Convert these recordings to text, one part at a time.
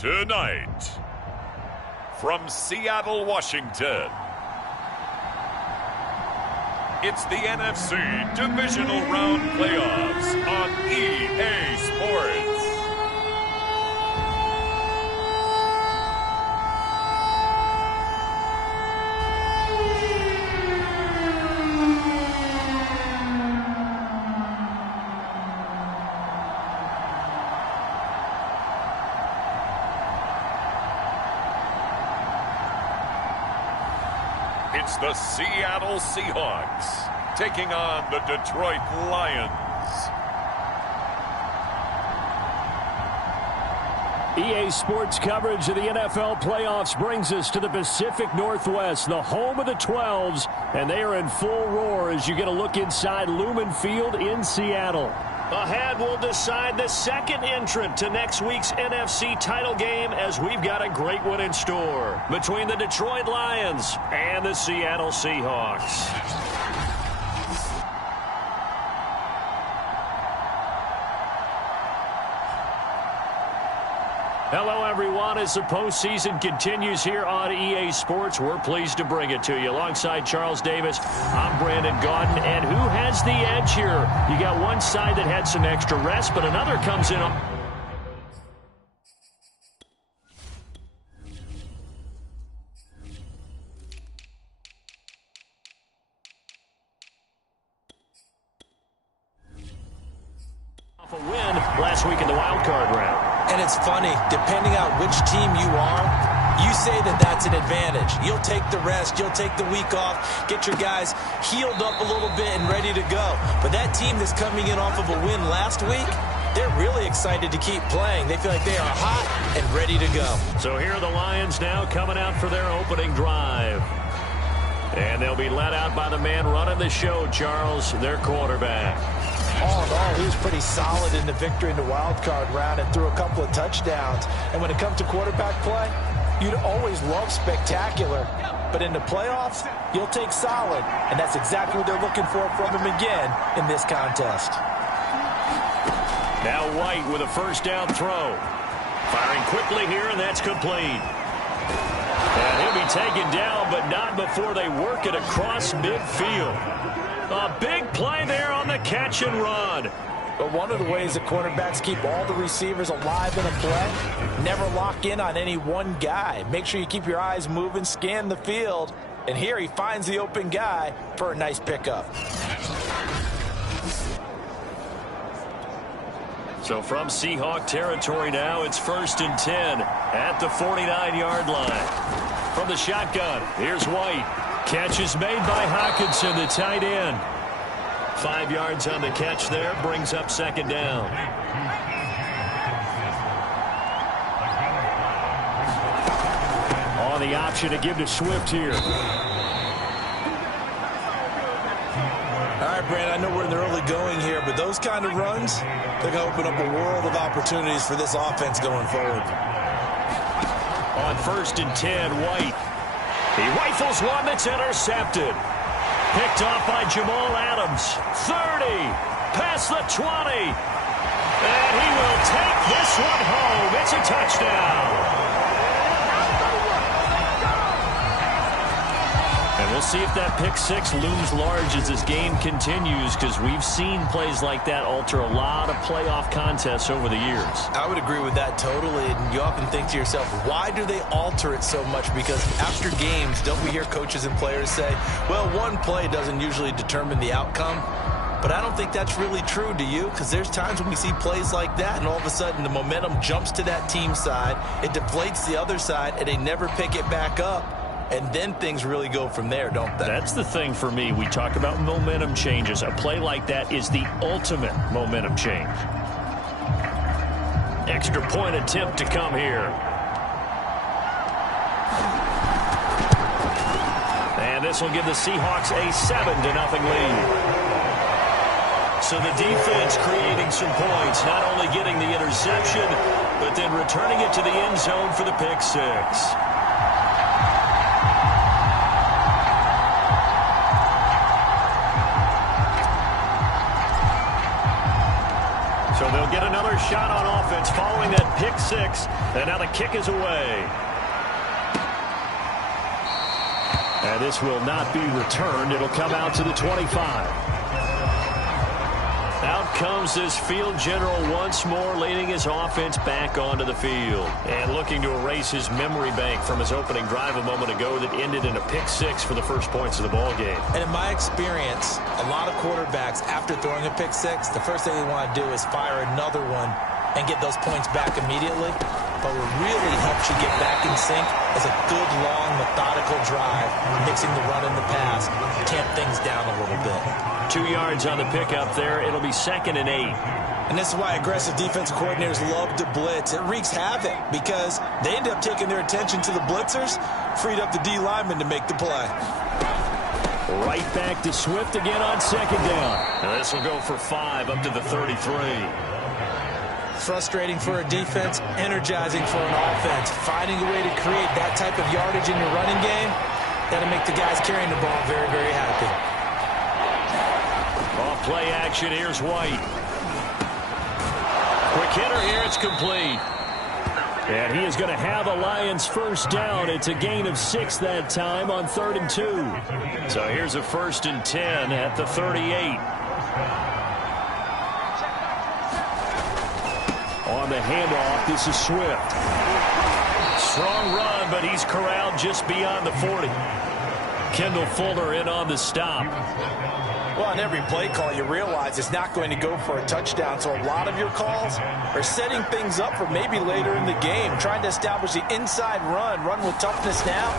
Tonight, from Seattle, Washington, it's the NFC Divisional Round Playoffs on EA Sports. It's the Seattle Seahawks taking on the Detroit Lions. EA Sports coverage of the NFL playoffs brings us to the Pacific Northwest, the home of the 12s, and they are in full roar as you get a look inside Lumen Field in Seattle. Ahead, we'll decide the second entrant to next week's NFC title game as we've got a great one in store between the Detroit Lions and the Seattle Seahawks. Hello, everyone. As the postseason continues here on EA Sports, we're pleased to bring it to you. Alongside Charles Davis, I'm Brandon Gaudin. And who has the edge here? You got one side that had some extra rest, but another comes in. Off a win last week in the wild card round. And it's funny, depending on which team you are, you say that that's an advantage. You'll take the rest, you'll take the week off, get your guys healed up a little bit and ready to go. But that team that's coming in off of a win last week, they're really excited to keep playing. They feel like they are hot and ready to go. So here are the Lions now coming out for their opening drive. And they'll be led out by the man running the show, Charles, their quarterback. All in all, he was pretty solid in the victory in the wild card round and threw a couple of touchdowns. And when it comes to quarterback play, you'd always love spectacular. But in the playoffs, you'll take solid. And that's exactly what they're looking for from him again in this contest. Now White with a first down throw. Firing quickly here, and that's complete. And he'll be taken down, but not before they work it across midfield. A big play there on the catch and run. But one of the ways that quarterbacks keep all the receivers alive in a play, never lock in on any one guy. Make sure you keep your eyes moving, scan the field. And here he finds the open guy for a nice pickup. So from Seahawk territory now, it's 1st and 10 at the 49-yard line. From the shotgun, here's White. Catch is made by Hockenson, the tight end. 5 yards on the catch there, brings up second down. On the option to give to Swift here. All right, Brandon, I know we're in the early going here, but those kind of runs, they're going to open up a world of opportunities for this offense going forward. On 1st and 10, White. He rifles one that's intercepted. Picked off by Jamal Adams. 30. Past the 20. And he will take this one home. It's a touchdown. And we'll see if that pick six looms large as this game continues, because we've seen plays like that alter a lot of playoff contests over the years. I would agree with that totally. And you often think to yourself, why do they alter it so much? Because after games, don't we hear coaches and players say, well, one play doesn't usually determine the outcome? But I don't think that's really true, do you? Because there's times when we see plays like that, and all of a sudden the momentum jumps to that team side, it deflates the other side, and they never pick it back up. And then things really go from there, don't they? That's the thing for me. We talk about momentum changes. A play like that is the ultimate momentum change. Extra point attempt to come here. And this will give the Seahawks a 7-0 lead. So the defense creating some points, not only getting the interception, but then returning it to the end zone for the pick six. So they'll get another shot on offense following that pick six. And now the kick is away. And this will not be returned. It'll come out to the 25. Out comes this field general once more, leading his offense back onto the field. And looking to erase his memory bank from his opening drive a moment ago that ended in a pick six for the first points of the ball game. And in my experience, a lot of quarterbacks, after throwing a pick six, the first thing they want to do is fire another one and get those points back immediately. But what really helps you get back in sync is a good, long, methodical drive, mixing the run and the pass, tamp things down a little bit. 2 yards on the pickup there. It'll be 2nd and 8. And this is why aggressive defensive coordinators love to blitz. It wreaks havoc because they end up taking their attention to the blitzers, freed up the D lineman to make the play. Right back to Swift again on 2nd down. Now this will go for 5 up to the 33. Frustrating for a defense, energizing for an offense. Finding a way to create that type of yardage in your running game, that'll make the guys carrying the ball very, very happy. Off play action, here's White. Quick hitter here, it's complete. And he is going to have a Lions first down. It's a gain of 6 that time on 3rd and 2. So here's a 1st and 10 at the 38. On the handoff, this is Swift. Strong run, but he's corralled just beyond the 40. Kendall Fuller in on the stop. Well, on every play call, you realize it's not going to go for a touchdown. So a lot of your calls are setting things up for maybe later in the game, trying to establish the inside run with toughness now,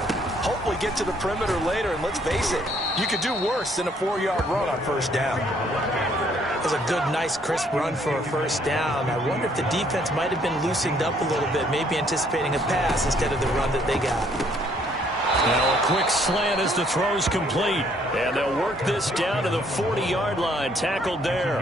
hopefully get to the perimeter later. And let's face it, you could do worse than a 4-yard run on first down. It was a good, nice, crisp run for a first down. I wonder if the defense might have been loosened up a little bit, maybe anticipating a pass instead of the run that they got. Now a quick slant as the throw's complete. And they'll work this down to the 40-yard line. Tackled there.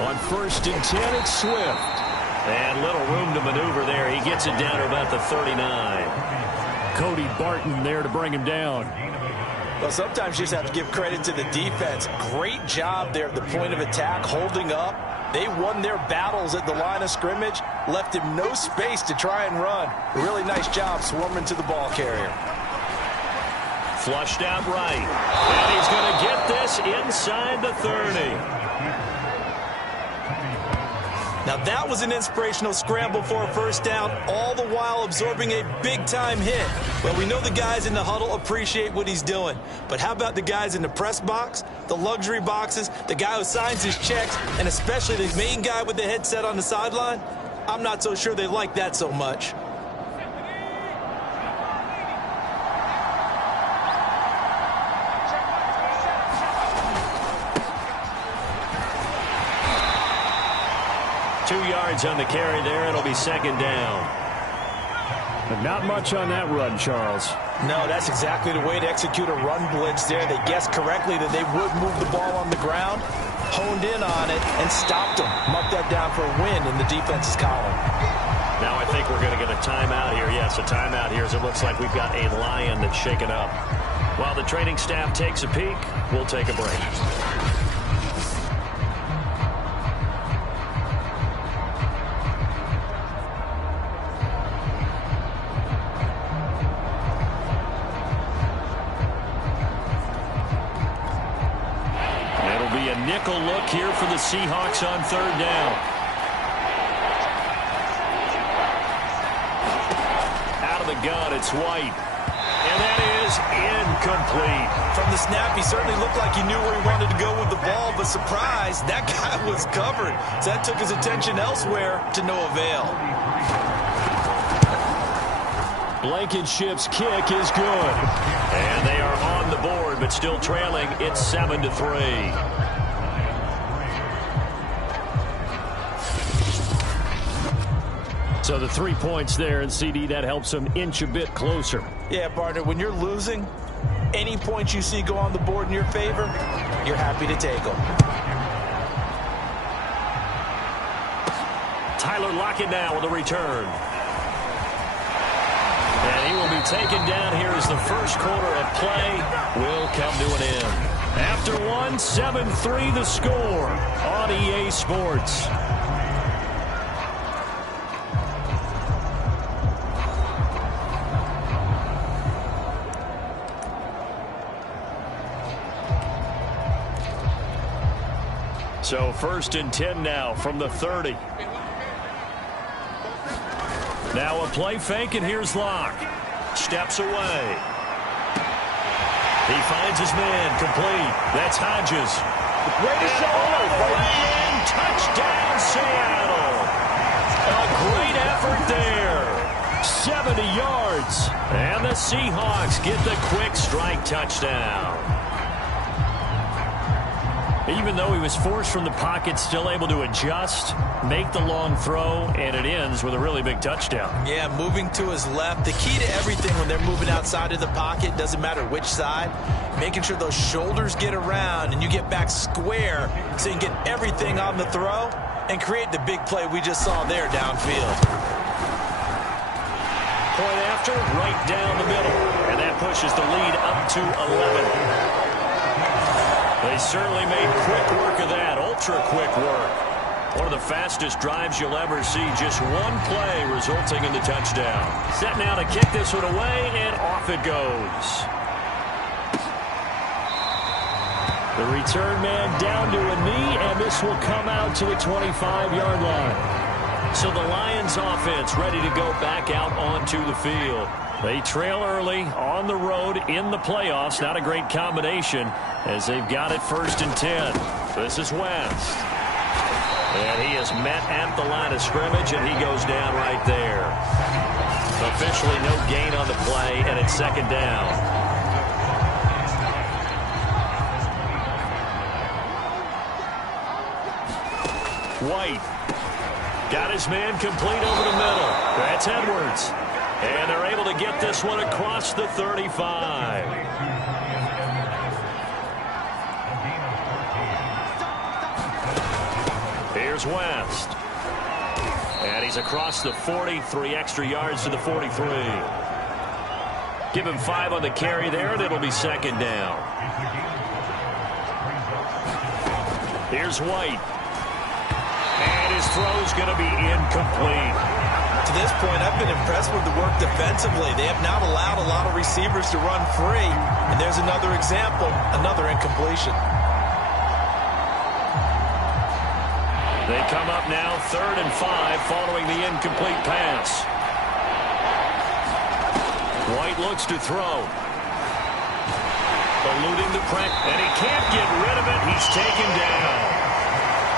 On 1st and 10, it's Swift. And little room to maneuver there. He gets it down to about the 39. Cody Barton there to bring him down. Well, sometimes you just have to give credit to the defense. Great job there at the point of attack, holding up. They won their battles at the line of scrimmage, left him no space to try and run. Really nice job swarming to the ball carrier. Flushed out right. And he's going to get this inside the 30. Now that was an inspirational scramble for a first down, all the while absorbing a big-time hit. Well, we know the guys in the huddle appreciate what he's doing. But how about the guys in the press box, the luxury boxes, the guy who signs his checks, and especially the main guy with the headset on the sideline? I'm not so sure they like that so much. On the carry there, it'll be 2nd down. But not much on that run, Charles. No, that's exactly the way to execute a run blitz there. They guessed correctly that they would move the ball on the ground, honed in on it, and stopped them. Marked that down for a win in the defense's column. Now I think we're going to get a timeout here. Yes, a timeout here as it looks like we've got a Lion that's shaken up. While the training staff takes a peek, we'll take a break. Nickel look here for the Seahawks on 3rd down. Out of the gun, it's White. And that is incomplete. From the snap, he certainly looked like he knew where he wanted to go with the ball, but surprise, that guy was covered. So that took his attention elsewhere to no avail. Blankenship's kick is good. And they are on the board, but still trailing. It's 7-3. So the 3 points there, and CD, that helps them inch a bit closer. Yeah, partner, when you're losing, any points you see go on the board in your favor, you're happy to take them. Tyler Lockett now with a return. And he will be taken down here as the first quarter of play will come to an end. After one, 7-3 the score on EA Sports. So 1st and 10 now from the 30. Now a play fake, and here's Locke. Steps away. He finds his man complete. That's Hodges. Greatest show all the way in. Touchdown, Seattle. A great effort there. 70 yards. And the Seahawks get the quick strike touchdown. Even though he was forced from the pocket, still able to adjust, make the long throw, and it ends with a really big touchdown. Yeah, moving to his left. The key to everything when they're moving outside of the pocket, doesn't matter which side, making sure those shoulders get around and you get back square so you can get everything on the throw and create the big play we just saw there downfield. Point after, right down the middle, and that pushes the lead up to 11. They certainly made quick work of that, ultra-quick work. One of the fastest drives you'll ever see, just one play resulting in the touchdown. Set now to kick this one away, and off it goes. The return man down to a knee, and this will come out to the 25-yard line. So the Lions offense ready to go back out onto the field. They trail early on the road in the playoffs. Not a great combination as they've got it 1st and 10. This is West. And he is met at the line of scrimmage, and he goes down right there. Officially no gain on the play, and it's 2nd down. White got his man complete over the middle. That's Edwards. And they're able to get this one across the 35. Here's West. And he's across the 40, 3 extra yards to the 43. Give him 5 on the carry there, and it'll be 2nd down. Here's White. And his throw's going to be incomplete. To this point, I've been impressed with the work defensively. They have not allowed a lot of receivers to run free. And there's another example, another incompletion. They come up now 3rd and 5 following the incomplete pass. White looks to throw. Eluding the pressure, and he can't get rid of it. He's taken down.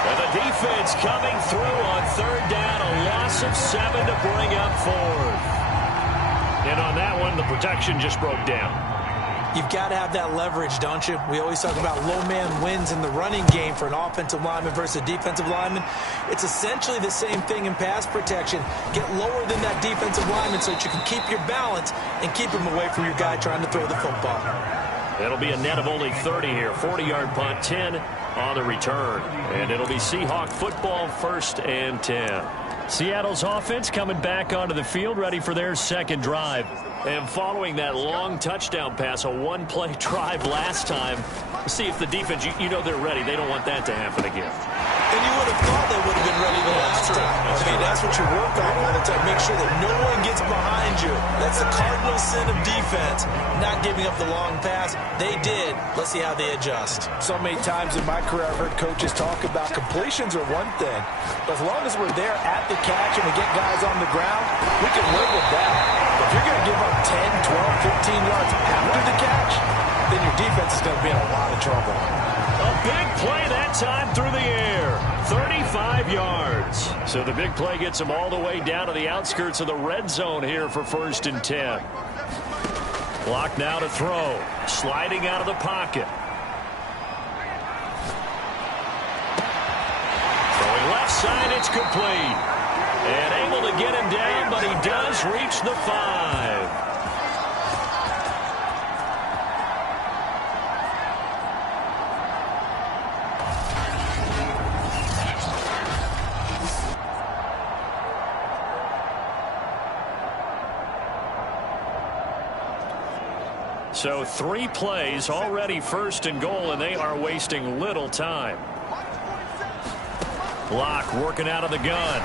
And the defense coming through on 3rd down, a loss of 7 to bring up 4th. And on that one, the protection just broke down. You've got to have that leverage, don't you? We always talk about low man wins in the running game for an offensive lineman versus a defensive lineman. It's essentially the same thing in pass protection. Get lower than that defensive lineman so that you can keep your balance and keep him away from your guy trying to throw the football. It'll be a net of only 30 here. 40-yard punt, 10 on the return. And it'll be Seahawk football, 1st and 10. Seattle's offense coming back onto the field, ready for their 2nd drive. And following that long touchdown pass, a one-play drive last time, see if the defense, you know they're ready. They don't want that to happen again. And you would have thought they would have been ready the last time. I mean, that's what you work on all the time. Make sure that no one gets behind you. That's the cardinal sin of defense, not giving up the long pass. They did. Let's see how they adjust. So many times in my career, I've heard coaches talk about completions are one thing. But as long as we're there at the catch and we get guys on the ground, we can live with that. But if you're going to give up 10, 12, 15 yards after the catch, then your defense is going to be in a lot of trouble. A big play that time through the air. 35 yards. So the big play gets them all the way down to the outskirts of the red zone here for 1st and 10. Clock now to throw. Sliding out of the pocket. Throwing left side, it's complete. And able to get him down, but he does reach the 5. So 3 plays already first and goal, and they are wasting little time. Locke working out of the gun.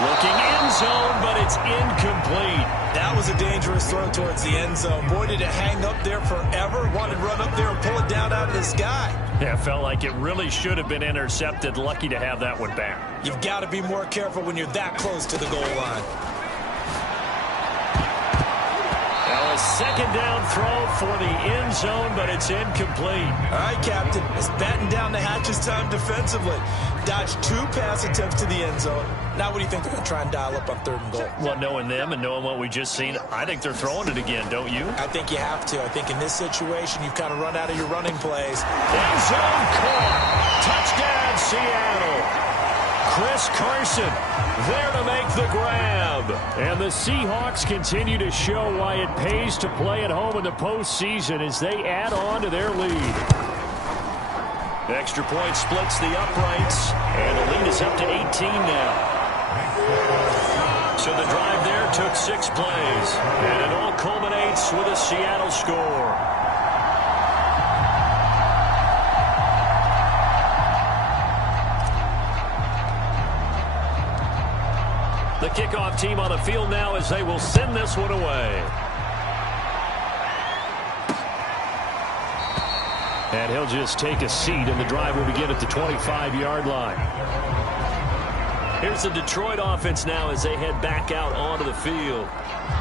Looking end zone, but it's incomplete. That was a dangerous throw towards the end zone. Boy, did it hang up there forever. Wanted to run up there and pull it down out of the sky. Yeah, it felt like it really should have been intercepted. Lucky to have that one back. You've got to be more careful when you're that close to the goal line. Now a second down throw for the end zone, but it's incomplete. All right, Captain. It's batting down the hatches time defensively. Dodged 2 pass attempts to the end zone. Now what do you think they're going to try and dial up on 3rd and goal? Well, knowing them and knowing what we just seen, I think they're throwing it again, don't you? I think you have to. I think in this situation, you've kind of run out of your running plays. End zone caught. Touchdown, Seattle. Chris Carson there to make the grab. And the Seahawks continue to show why it pays to play at home in the postseason as they add on to their lead. The extra point splits the uprights, and the lead is up to 18 now. So the drive there took 6 plays, and it all culminates with a Seattle score. The kickoff team on the field now as they will send this one away. And he'll just take a seat, and the drive will begin at the 25-yard line. Here's the Detroit offense now as they head back out onto the field.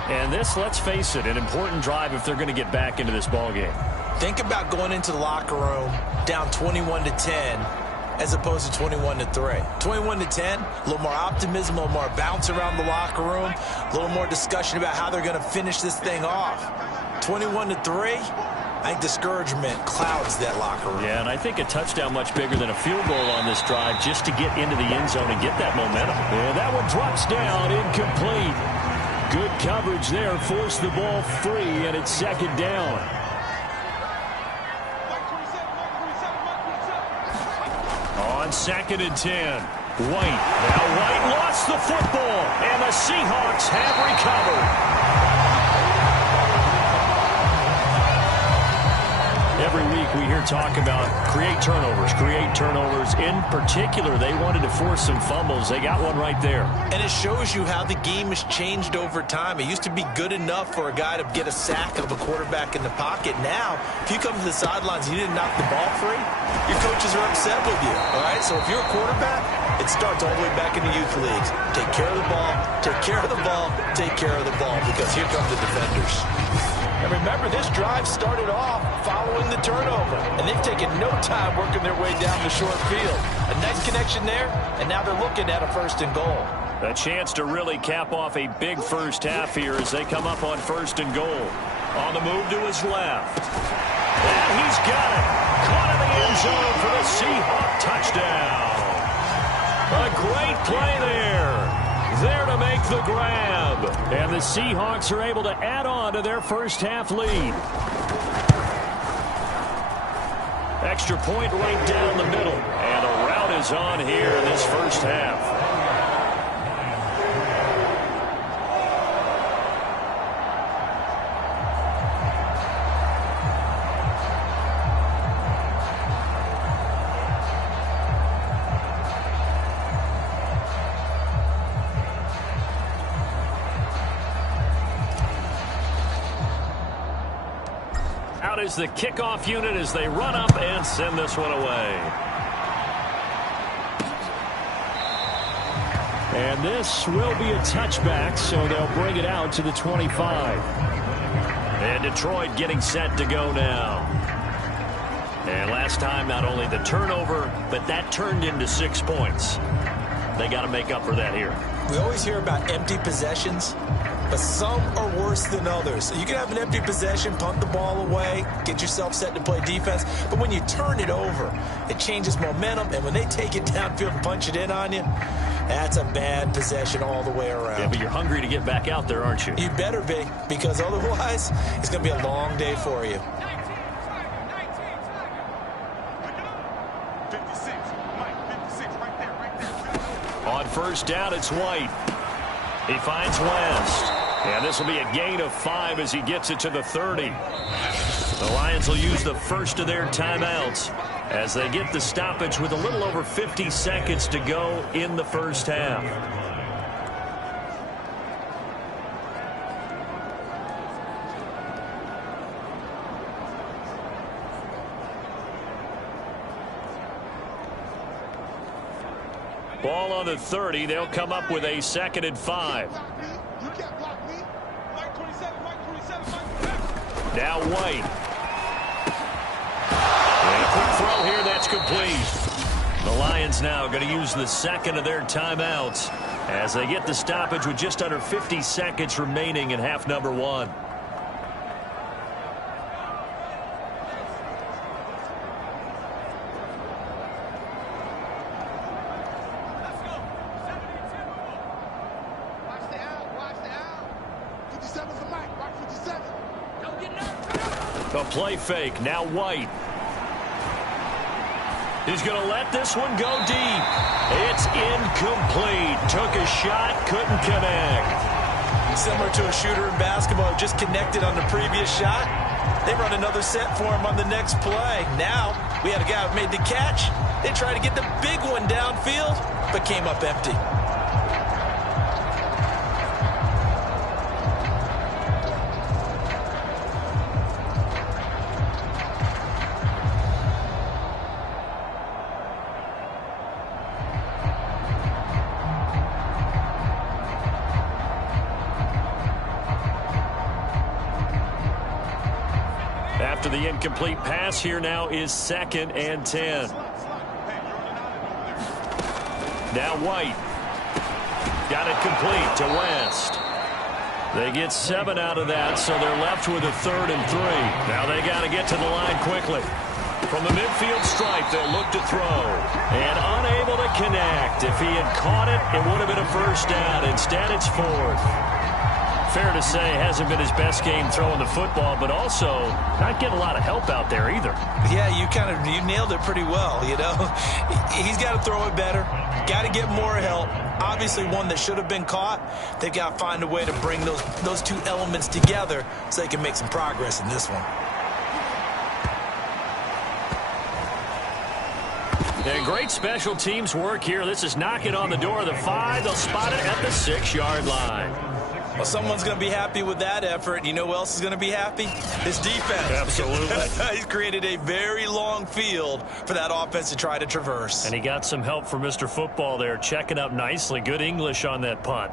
And this, let's face it, an important drive if they're going to get back into this ballgame. Think about going into the locker room down 21-10 as opposed to 21-3. 21-10, a little more optimism, a little more bounce around the locker room, a little more discussion about how they're going to finish this thing off. 21-3, I think discouragement clouds that locker room. Yeah, and I think a touchdown much bigger than a field goal on this drive just to get into the end zone and get that momentum. Yeah, that one drops down, incomplete. Good coverage there, forced the ball free, and it's 2nd down. On 2nd and 10, White. Now White lost the football, and the Seahawks have recovered. Every week we hear talk about create turnovers. In particular, they wanted to force some fumbles. They got one right there. And it shows you how the game has changed over time. It used to be good enough for a guy to get a sack of a quarterback in the pocket. Now, if you come to the sidelines and you didn't knock the ball free, your coaches are upset with you. All right, so if you're a quarterback, it starts all the way back in the youth leagues. Take care of the ball, take care of the ball, take care of the ball, because here come the defenders. And remember, this drive started off following the turnover, and they've taken no time working their way down the short field. A nice connection there, and now they're looking at a 1st and goal. A chance to really cap off a big first half here as they come up on 1st and goal. On the move to his left. And he's got it. Caught in the end zone for the Seahawk touchdown. A great play there. There to make the grab. And the Seahawks are able to add on to their first half lead. Extra point right down the middle. And a rout is on here in this first half. Is the kickoff unit as they run up and send this one away. And this will be a touchback, so they'll bring it out to the 25. And Detroit getting set to go now. And last time, not only the turnover, but that turned into 6 points. They got to make up for that here. We always hear about empty possessions, but some are worse than others. You can have an empty possession, punt the ball away, get yourself set to play defense, but when you turn it over, it changes momentum, and when they take it downfield and punch it in on you, that's a bad possession all the way around. Yeah, but you're hungry to get back out there, aren't you? You better be, because otherwise, it's going to be a long day for you. On 1st down, it's White. He finds West. And this will be a gain of 5 as he gets it to the 30. The Lions will use the first of their timeouts as they get the stoppage with a little over 50 seconds to go in the first half. Ball on the 30. They'll come up with a 2nd and 5. Now White. And a quick throw here. That's complete. The Lions now going to use the 2nd of their timeouts as they get the stoppage with just under 50 seconds remaining in half number 1. A play fake. Now White. He's going to let this one go deep. It's incomplete. Took a shot, couldn't connect. Similar to a shooter in basketball, just connected on the previous shot. They run another set for him on the next play. Now, we had a guy who made the catch. They tried to get the big one downfield, but came up empty. After the incomplete pass, here now is 2nd and 10. Now White. Got it complete to West. They get 7 out of that, so they're left with a 3rd and 3. Now they got to get to the line quickly. From the midfield stripe, they'll look to throw. And unable to connect. If he had caught it, it would have been a first down. Instead, it's 4th. Fair to say, hasn't been his best game throwing the football, but also not getting a lot of help out there either. Yeah, you nailed it pretty well, you know. He's got to throw it better. Got to get more help. Obviously one that should have been caught. They've got to find a way to bring those two elements together so they can make some progress in this one. And great special teams work here. This is knocking on the door of the 5. They'll spot it at the 6-yard line. Well, someone's going to be happy with that effort. You know who else is going to be happy? His defense. Absolutely. He's created a very long field for that offense to try to traverse. And he got some help from Mr. Football there, checking up nicely. Good English on that punt.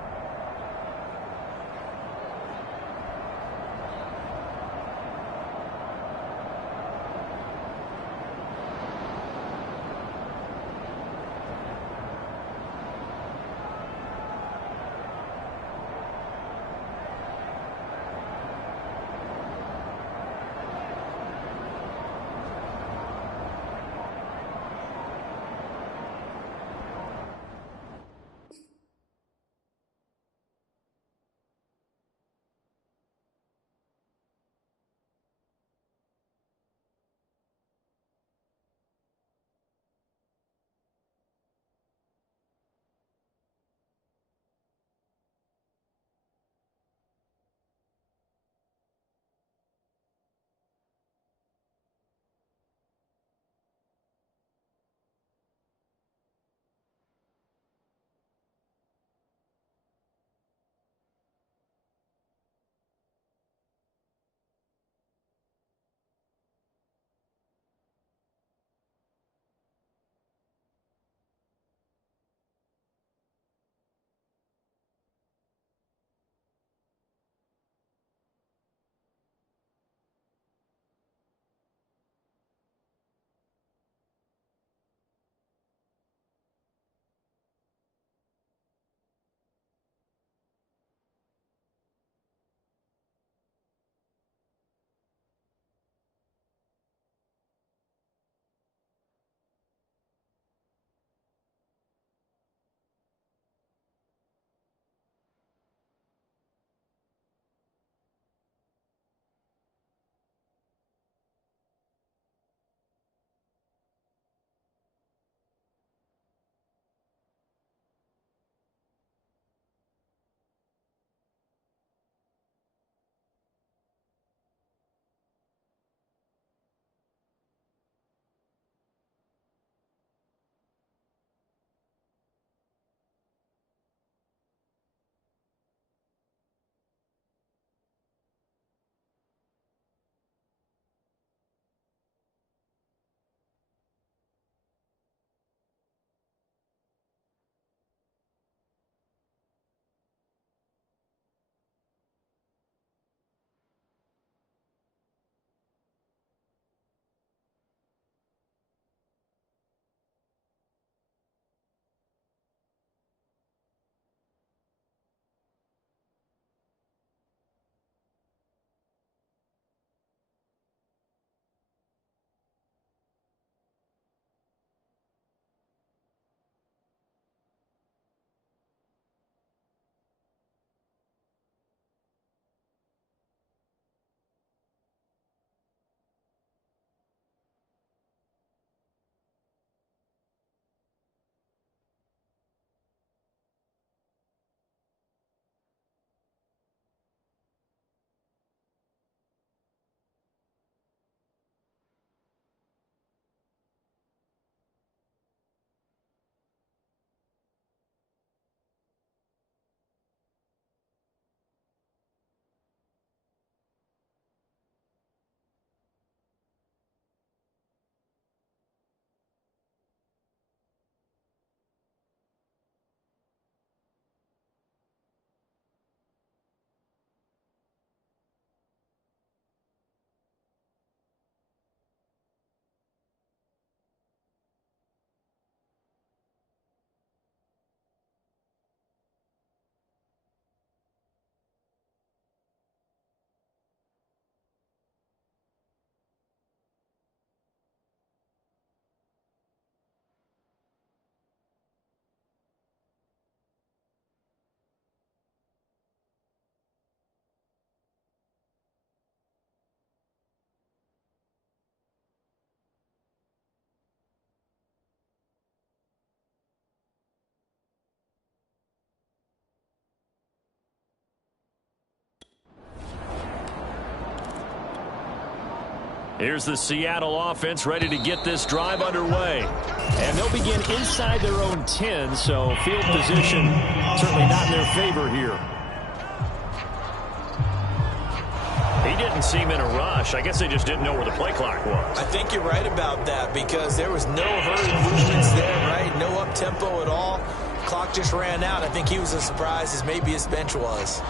Here's the Seattle offense ready to get this drive underway. And they'll begin inside their own 10, so field position certainly not in their favor here. He didn't seem in a rush. I guess they just didn't know where the play clock was. I think you're right about that because there was no hurried movements there, right? No up-tempo at all. Clock just ran out. I think he was as surprised as maybe his bench was.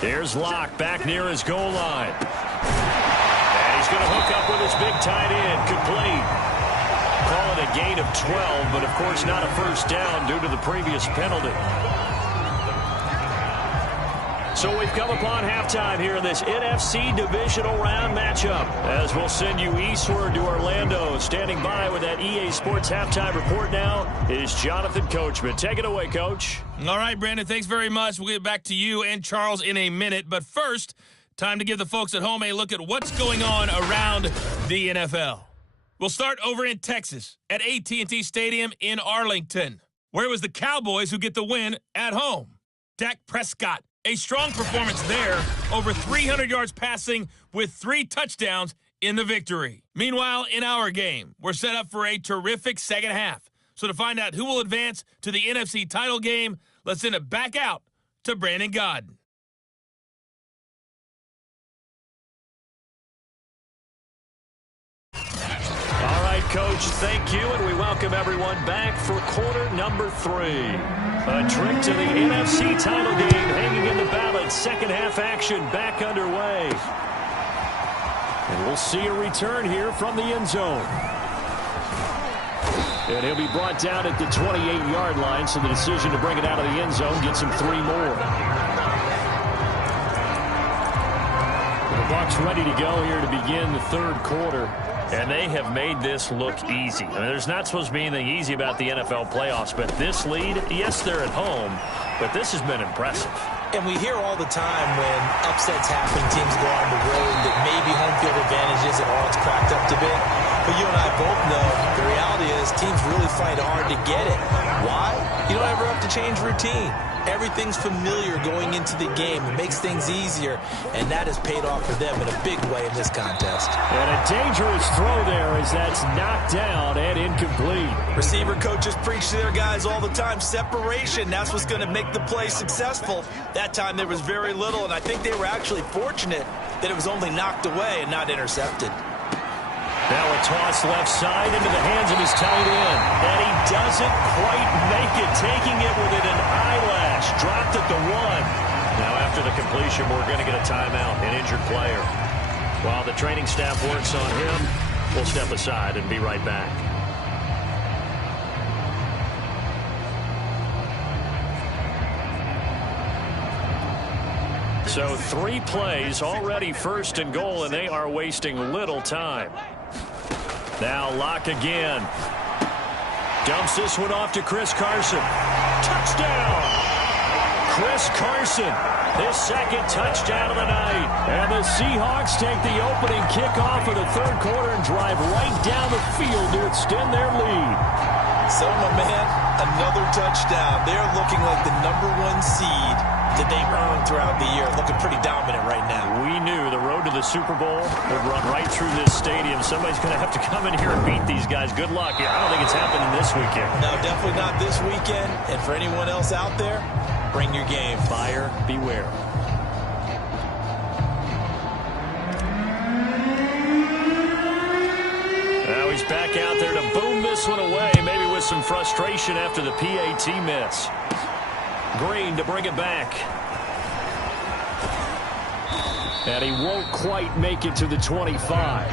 Here's Locke back near his goal line. And he's going to hook up with his big tight end. Complete. Call it a gain of 12, but of course not a first down due to the previous penalty. So we've come upon halftime here in this NFC divisional round matchup. As we'll send you eastward to Orlando. Standing by with that EA Sports halftime report now is Jonathan Coachman. Take it away, Coach. All right, Brandon, thanks very much. We'll get back to you and Charles in a minute. But first, time to give the folks at home a look at what's going on around the NFL. We'll start over in Texas at AT&T Stadium in Arlington, where it was the Cowboys who get the win at home. Dak Prescott, a strong performance there, over 300 yards passing with 3 touchdowns in the victory. Meanwhile, in our game, we're set up for a terrific second half. So to find out who will advance to the NFC title game, let's send it back out to Brandon Godden. All right, Coach, thank you, and we welcome everyone back for quarter number 3. A trip to the NFC title game hanging in the balance. Second half action back underway. And we'll see a return here from the end zone. And he'll be brought down at the 28-yard line, so the decision to bring it out of the end zone gets him 3 more. The Bucs ready to go here to begin the third quarter. And they have made this look easy. I mean, there's not supposed to be anything easy about the NFL playoffs, but this lead, yes, they're at home, but this has been impressive. And we hear all the time when upsets happen, teams go on the road, that maybe home field advantage isn't all it's cracked up to be. But you and I both know the reality is teams really fight hard to get it. Why? You don't ever have to change routine. Everything's familiar going into the game. It makes things easier, and that has paid off for them in a big way in this contest. And a dangerous throw there as that's knocked down and incomplete. Receiver coaches preach to their guys all the time. Separation, that's what's going to make the play successful. That time there was very little, and I think they were actually fortunate that it was only knocked away and not intercepted. Now a toss left side into the hands of his tight end. And he doesn't quite make it, taking it within an eyelash. Dropped at the 1. Now after the completion, we're going to get a timeout, an injured player. While the training staff works on him, we'll step aside and be right back. So 3 plays, already first and goal, and they are wasting little time. Now Locke again. Dumps this one off to Chris Carson. Touchdown! Chris Carson, his second touchdown of the night. And the Seahawks take the opening kickoff of the third quarter and drive right down the field to extend their lead. So, my man, another touchdown. They're looking like the #1 seed that they earned throughout the year. Looking pretty dominant right now. We knew the road to the Super Bowl would run right through this stadium. Somebody's going to have to come in here and beat these guys. Good luck. I don't think it's happening this weekend. No, definitely not this weekend. And for anyone else out there, bring your game. Buyer beware. Now he's back out there to boom this one away, maybe with some frustration after the PAT miss. Green to bring it back. And he won't quite make it to the 25.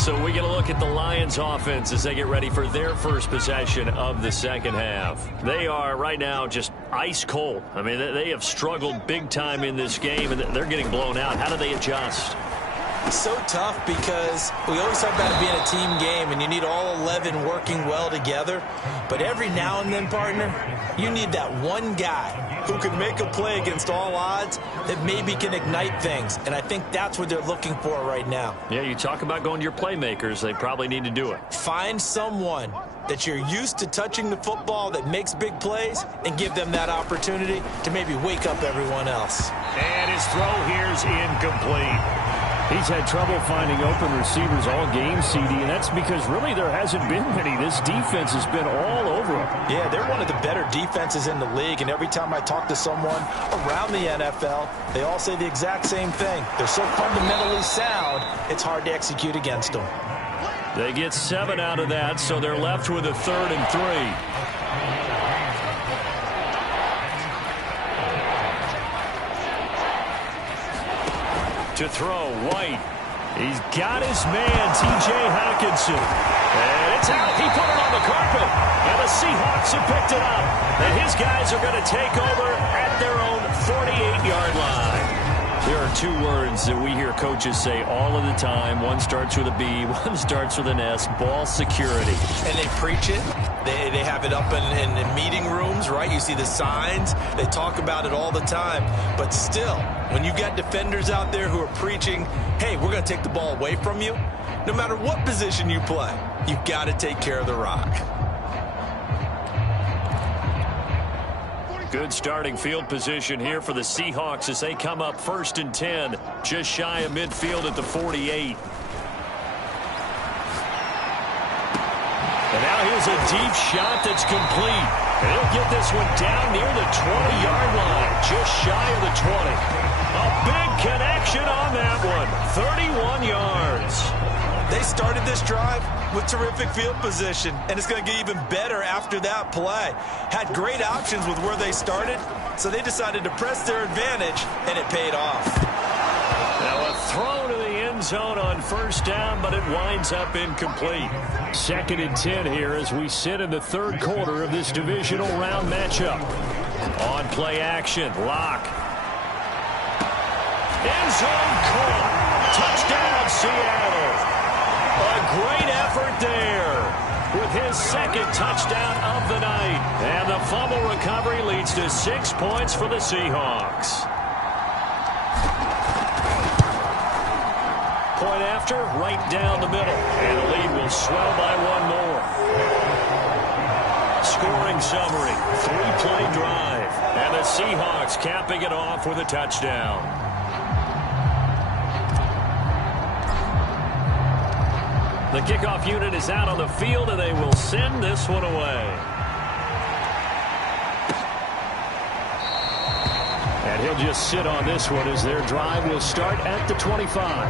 So we get a look at the Lions offense as they get ready for their first possession of the second half. They are right now just ice cold. I mean, they have struggled big time in this game, and they're getting blown out. How do they adjust? So tough because we always talk about it being a team game and you need all 11 working well together. But every now and then, partner, you need that one guy who can make a play against all odds that maybe can ignite things. And I think that's what they're looking for right now. Yeah, you talk about going to your playmakers. They probably need to do it. Find someone that you're used to touching the football that makes big plays and give them that opportunity to maybe wake up everyone else. And his throw here's incomplete. He's had trouble finding open receivers all game, CD, and that's because really there hasn't been many. This defense has been all over him. Yeah, they're one of the better defenses in the league, and every time I talk to someone around the NFL, they all say the exact same thing. They're so fundamentally sound, it's hard to execute against them. They get 7 out of that, so they're left with a 3rd and 3. To throw, White. He's got his man, T.J. Hockenson. And it's out. He put it on the carpet. And the Seahawks have picked it up. And his guys are going to take over at their own 48-yard line. There are 2 words that we hear coaches say all of the time. One starts with a B, one starts with an S, ball security. And they preach it. They have it up in meeting rooms, right? You see the signs. They talk about it all the time. But still, when you got defenders out there who are preaching, hey, we're going to take the ball away from you, no matter what position you play, you've got to take care of the rock. Good starting field position here for the Seahawks as they come up 1st and 10, just shy of midfield at the 48. And now here's a deep shot that's complete. And he'll get this one down near the 20-yard line, just shy of the 20. A big connection on that one, 31 yards. They started this drive with terrific field position, and it's going to get even better after that play. Had great options with where they started, so they decided to press their advantage, and it paid off. Now a throw to the end zone on 1st down, but it winds up incomplete. 2nd and 10 here as we sit in the 3rd quarter of this divisional round matchup. On play action, Lock. End zone caught. Touchdown, Seattle. A great effort there with his 2nd touchdown of the night. And the fumble recovery leads to 6 points for the Seahawks. Point after, right down the middle. And the lead will swell by 1 more. Scoring summary, 3-play drive. And the Seahawks capping it off with a touchdown. The kickoff unit is out on the field, and they will send this one away. And he'll just sit on this one as their drive will start at the 25.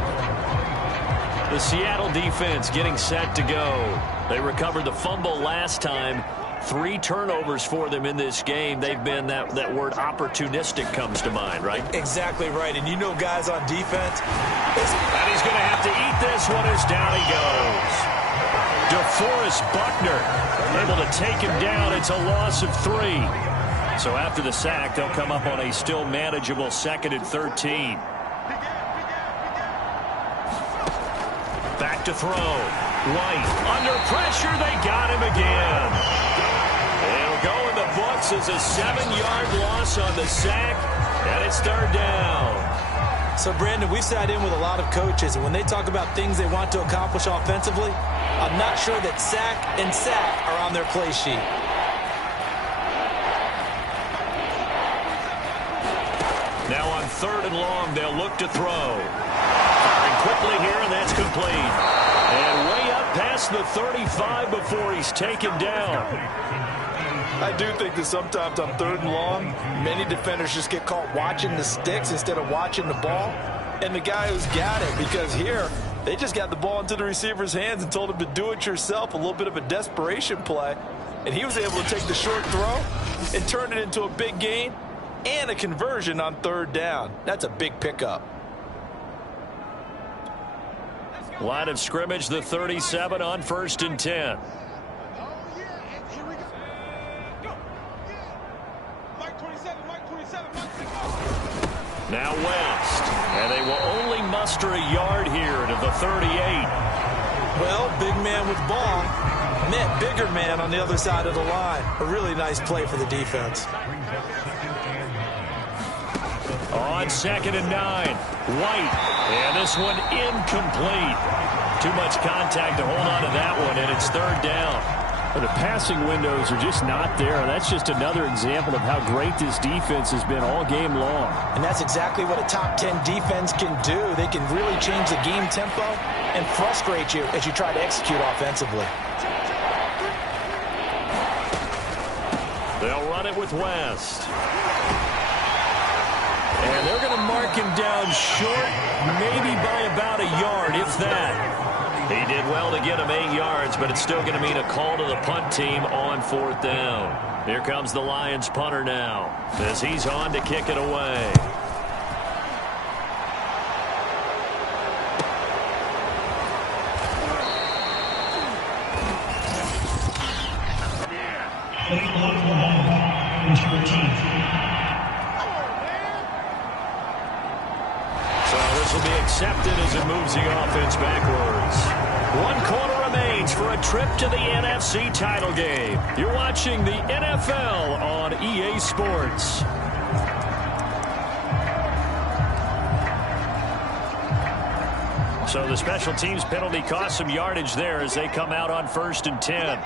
The Seattle defense getting set to go. They recovered the fumble last time. 3 turnovers for them in this game. They've been, that word opportunistic comes to mind, right? Exactly right. And you know guys on defense. And he's going to have to eat this one as down he goes. DeForest Buckner able to take him down. It's a loss of 3. So after the sack, they'll come up on a still manageable 2nd and 13. Back to throw. White under pressure. They got him again. It'll go in the books as a 7-yard loss on the sack, and it's 3rd down. So, Brandon, we sat in with a lot of coaches, and when they talk about things they want to accomplish offensively, I'm not sure that sack and sack are on their play sheet. Now on 3rd and long, they'll look to throw. Firing quickly here, and that's complete. And way up past the 35 before he's taken down. I do think that sometimes on 3rd and long, many defenders just get caught watching the sticks instead of watching the ball. And the guy who's got it, because here, they just got the ball into the receiver's hands and told him to do it yourself, a little bit of a desperation play. And he was able to take the short throw and turn it into a big gain and a conversion on 3rd down. That's a big pickup. Line of scrimmage, the 37 on 1st and 10. Now West, and they will only muster a yard here to the 38. Well, big man with ball met bigger man on the other side of the line. A really nice play for the defense. On 2nd and 9, White, and this one incomplete. Too much contact to hold on to that one, and it's 3rd down. The passing windows are just not there. That's just another example of how great this defense has been all game long. And that's exactly what a top 10 defense can do. They can really change the game tempo and frustrate you as you try to execute offensively. They'll run it with West. And they're going to mark him down short, maybe by about a yard, if that. He did well to get him 8 yards, but it's still going to mean a call to the punt team on 4th down. Here comes the Lions punter now, as he's on to kick it away. So this will be accepted as it moves the offense backwards. 1 quarter remains for a trip to the NFC title game. You're watching the NFL on EA Sports. So the special teams penalty cost some yardage there as they come out on 1st and 10.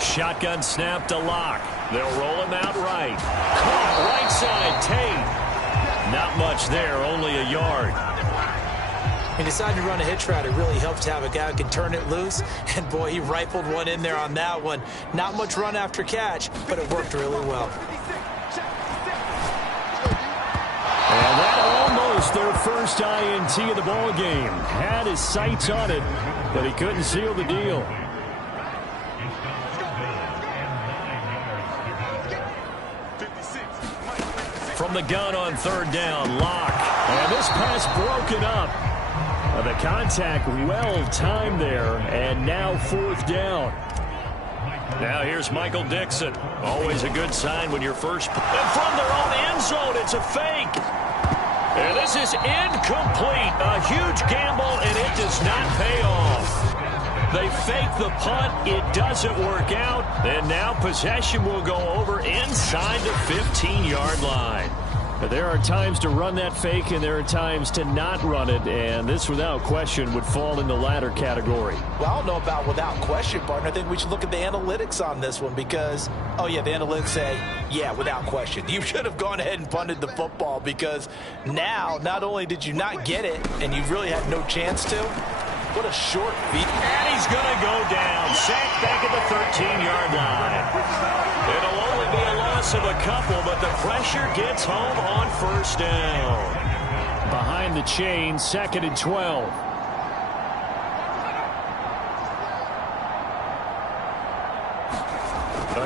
Shotgun snap to Locke. They'll roll him out right. Caught right side, Tate. Not much there, only a yard. He decided to run a hitch route. It really helps to have a guy who can turn it loose. And, boy, he rifled one in there on that one. Not much run after catch, but it worked really well. And that almost their first INT of the ball game. Had his sights on it, but he couldn't seal the deal. From the gun on 3rd down, Locke. And this pass broken up. The contact well timed there, and now 4th down. Now here's Michael Dixon. Always a good sign when you're first. And from their own end zone, it's a fake. And this is incomplete. A huge gamble, and it does not pay off. They fake the punt. It doesn't work out. And now possession will go over inside the 15-yard line. There are times to run that fake, and there are times to not run it, and this, without question, would fall in the latter category. Well, I don't know about without question, partner. I think we should look at the analytics on this one because, oh, yeah, the analytics say, yeah, without question. You should have gone ahead and punted the football because now, not only did you not get it, and you really had no chance to, what a short feat. And he's going to go down. Sacked back at the 13-yard line. It'll only be a loss of a couple, but the pressure gets home on 1st down. Behind the chain, 2nd and 12.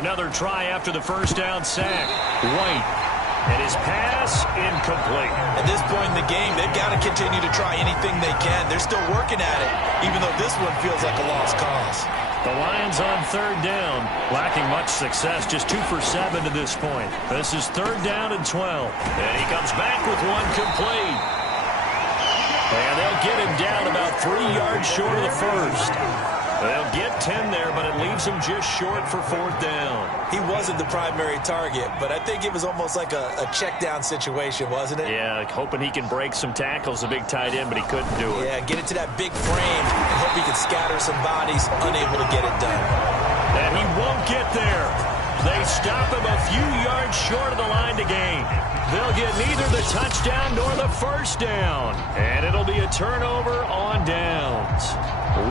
Another try after the 1st down sack. White. And his pass incomplete. At this point in the game, they've got to continue to try anything they can. They're still working at it, even though this one feels like a lost cause. The Lions on 3rd down, lacking much success, just 2 for 7 to this point. This is 3rd down and 12. And he comes back with one complete. And they'll get him down about 3 yards short of the first. They'll get 10 there, but it leaves him just short for 4th down. He wasn't the primary target, but I think it was almost like a check down situation, wasn't it? Yeah, hoping he can break some tackles, a big tight end, but he couldn't do it. Yeah, get it to that big frame and hope he can scatter some bodies, unable to get it done. And he won't get there. They stop him a few yards short of the line to gain. They'll get neither the touchdown nor the 1st down. And it'll be a turnover on downs.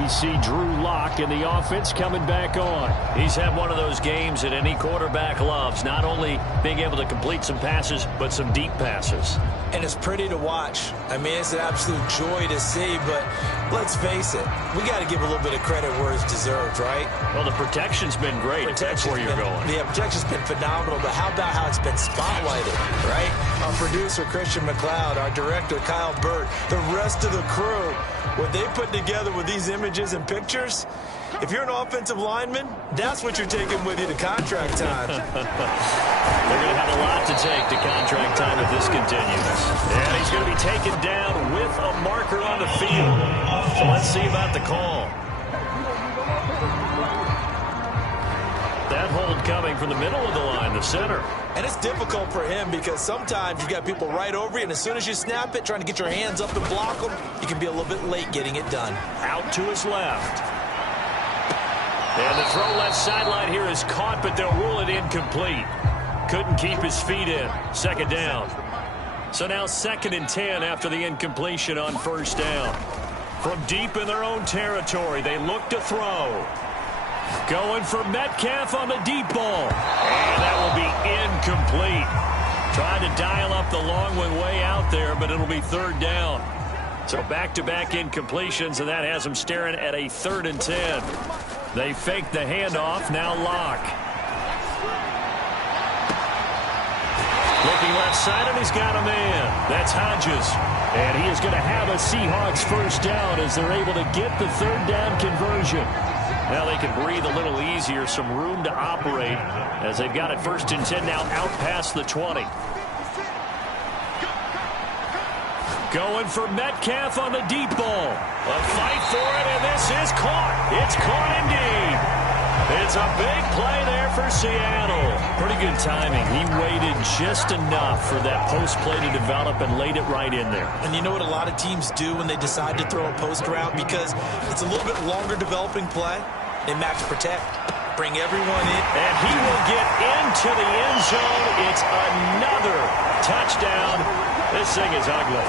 We see Drew Lock in the offense coming back on. He's had one of those games that any quarterback loves, not only being able to complete some passes, but some deep passes. And it's pretty to watch. I mean, it's an absolute joy to see, but let's face it, we got to give a little bit of credit where it's deserved, right? Well, the protection's been great. That's where you're going. Yeah, protection's been phenomenal, but how about how it's been spotlighted, right? Our producer, Christian McLeod, our director, Kyle Burt, the rest of the crew, what they put together with these images and pictures, if you're an offensive lineman, that's what you're taking with you to contract time. They're going to have a lot to take to contract time if this continues. And he's going to be taken down with a marker on the field. So let's see about the call. That hold coming from the middle of the line, the center. And it's difficult for him because sometimes you got people right over you, and as soon as you snap it, trying to get your hands up and block them, you can be a little bit late getting it done. Out to his left. And the throw left sideline here is caught, but they'll rule it incomplete. Couldn't keep his feet in. Second down. So now 2nd and 10 after the incompletion on first down. From deep in their own territory, they look to throw. Going for Metcalf on the deep ball. And that will be incomplete. Trying to dial up the long one way out there, but it'll be 3rd down. So back-to-back incompletions, and that has them staring at a 3rd and 10. They fake the handoff, now Locke. Looking left side, and he's got a man. That's Hodges. And he is going to have a Seahawks first down as they're able to get the 3rd down conversion. Now they can breathe a little easier, some room to operate as they've got it 1st and 10 now out past the 20. Going for Metcalf on the deep ball. A fight for it, and this is caught. It's caught indeed. It's a big play there for Seattle. Pretty good timing. He waited just enough for that post play to develop and laid it right in there. And you know what a lot of teams do when they decide to throw a post route? Because it's a little bit longer developing play. They max protect. Bring everyone in. And he will get into the end zone. It's another touchdown. This thing is ugly.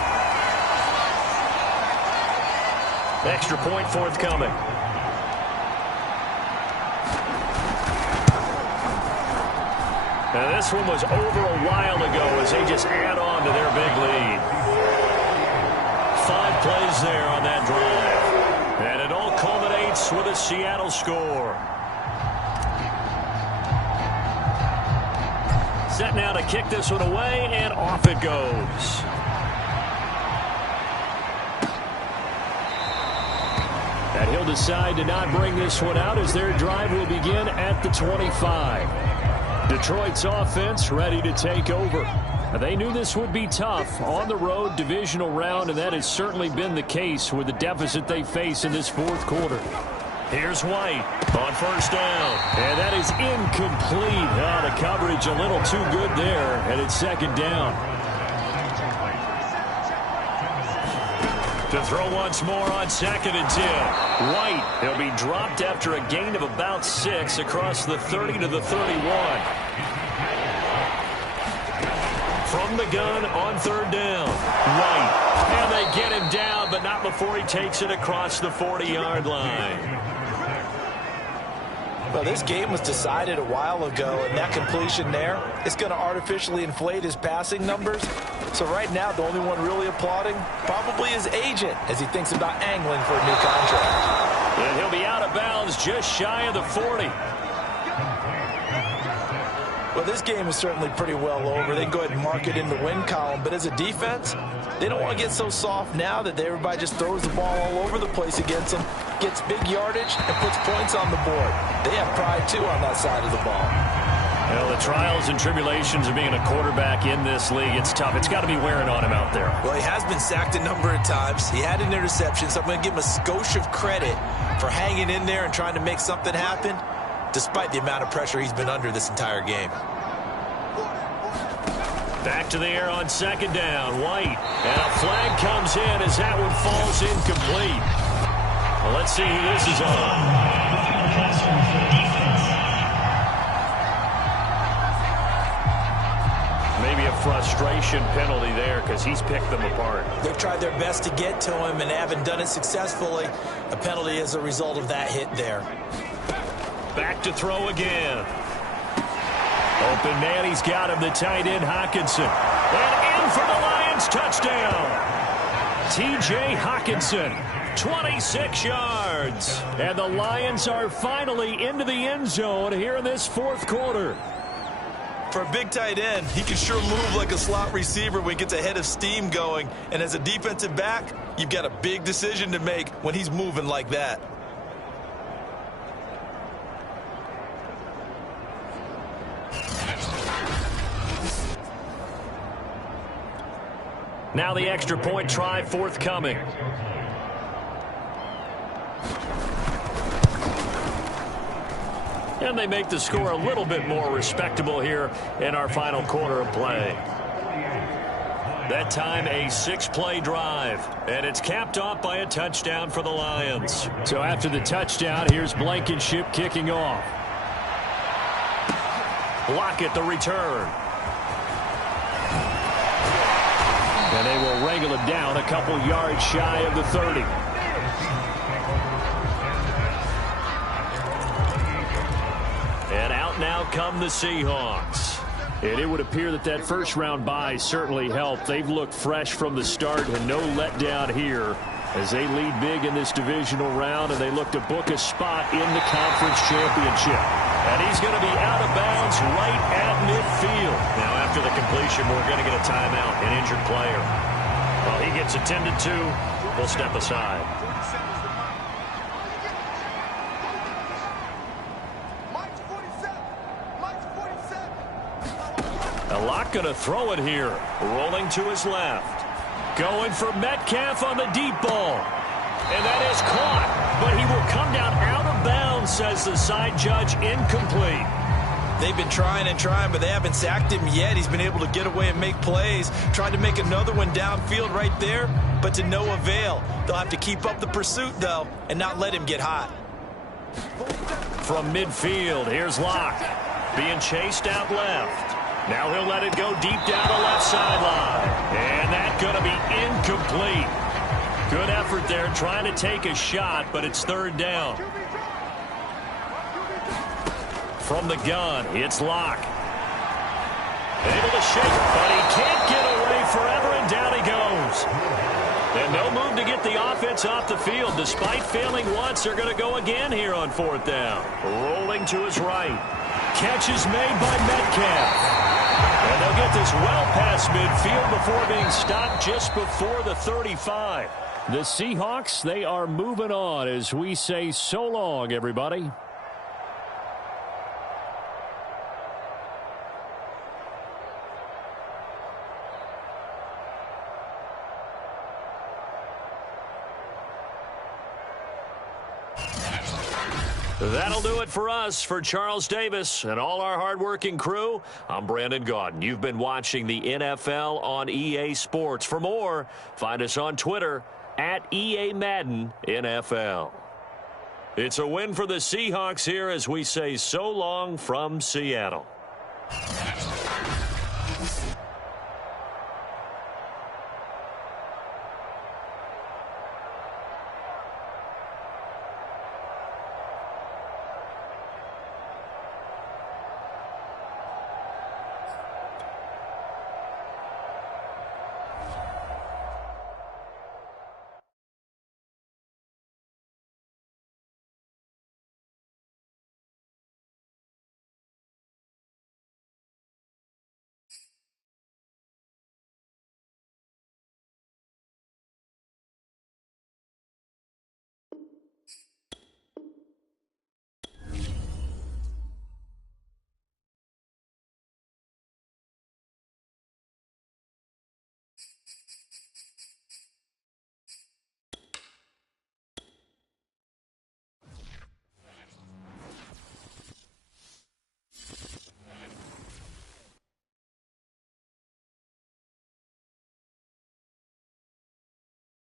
Extra point forthcoming. Now this one was over a while ago as they just add on to their big lead. 5 plays there on that drive. And it all culminates with a Seattle score. Set now to kick this one away, and off it goes. And he'll decide to not bring this one out as their drive will begin at the 25. Detroit's offense ready to take over. They knew this would be tough on the road divisional round, and that has certainly been the case with the deficit they face in this 4th quarter. Here's White on first down, and that is incomplete. The coverage a little too good there, and it's 2nd down. To throw once more on 2nd and 10. White, he'll be dropped after a gain of about 6 across the 30 to the 31. From the gun on 3rd down. White, and they get him down, but not before he takes it across the 40-yard line. Well, this game was decided a while ago, and that completion there is going to artificially inflate his passing numbers. So right now, the only one really applauding probably his agent as he thinks about angling for a new contract. And he'll be out of bounds just shy of the 40. Well, this game is certainly pretty well over. They can go ahead and mark it in the win column. But as a defense, they don't want to get so soft now that everybody just throws the ball all over the place against them, gets big yardage, and puts points on the board. They have pride, too, on that side of the ball. Well, the trials and tribulations of being a quarterback in this league, it's tough. It's got to be wearing on him out there. Well, he has been sacked a number of times. He had an interception, so I'm going to give him a skosh of credit for hanging in there and trying to make something happen, despite the amount of pressure he's been under this entire game. Back to the air on 2nd down. White. And a flag comes in as that one falls incomplete. Well, let's see who this is on. Maybe a frustration penalty there because he's picked them apart. They've tried their best to get to him and haven't done it successfully. A penalty as a result of that hit there. Back to throw again. Open man, he's got him, the tight end, Hockenson. And in for the Lions, touchdown. T.J. Hockenson, 26 yards. And the Lions are finally into the end zone here in this 4th quarter. For a big tight end, he can sure move like a slot receiver when he gets a head of steam going. And as a defensive back, you've got a big decision to make when he's moving like that. Now the extra point try forthcoming. And they make the score a little bit more respectable here in our final quarter of play. That time a 6-play drive. And it's capped off by a touchdown for the Lions. So after the touchdown, here's Blankenship kicking off. Block at the return. And they will wrangle it down a couple yards shy of the 30. And out now come the Seahawks. And it would appear that that first-round bye certainly helped. They've looked fresh from the start and no letdown here as they lead big in this divisional round, and they look to book a spot in the conference championship. And he's going to be out of bounds right at midfield. Now, after the completion, we're going to get a timeout, an injured player. Well, he gets attended to. We'll step aside. A lot going to throw it here. Rolling to his left. Going for Metcalf on the deep ball. And that is caught. But he will come down out of bounds, says the side judge. Incomplete. They've been trying and trying, but they haven't sacked him yet. He's been able to get away and make plays. Tried to make another one downfield right there, but to no avail. They'll have to keep up the pursuit, though, and not let him get hot. From midfield, here's Locke. Being chased out left. Now he'll let it go deep down the left sideline. And that's going to be incomplete. Good effort there trying to take a shot, but it's third down. From the gun, it's Locke. Able to shake, but he can't get away forever, and down he goes. And no move to get the offense off the field. Despite failing once, they're going to go again here on fourth down. Rolling to his right. Catch is made by Metcalf. And they'll get this well past midfield before being stopped just before the 35. The Seahawks, they are moving on as we say so long, everybody. That'll do it for us. For Charles Davis and all our hardworking crew, I'm Brandon Gaudin. You've been watching the NFL on EA Sports. For more, find us on Twitter at EA Madden NFL. It's a win for the Seahawks here as we say so long from Seattle.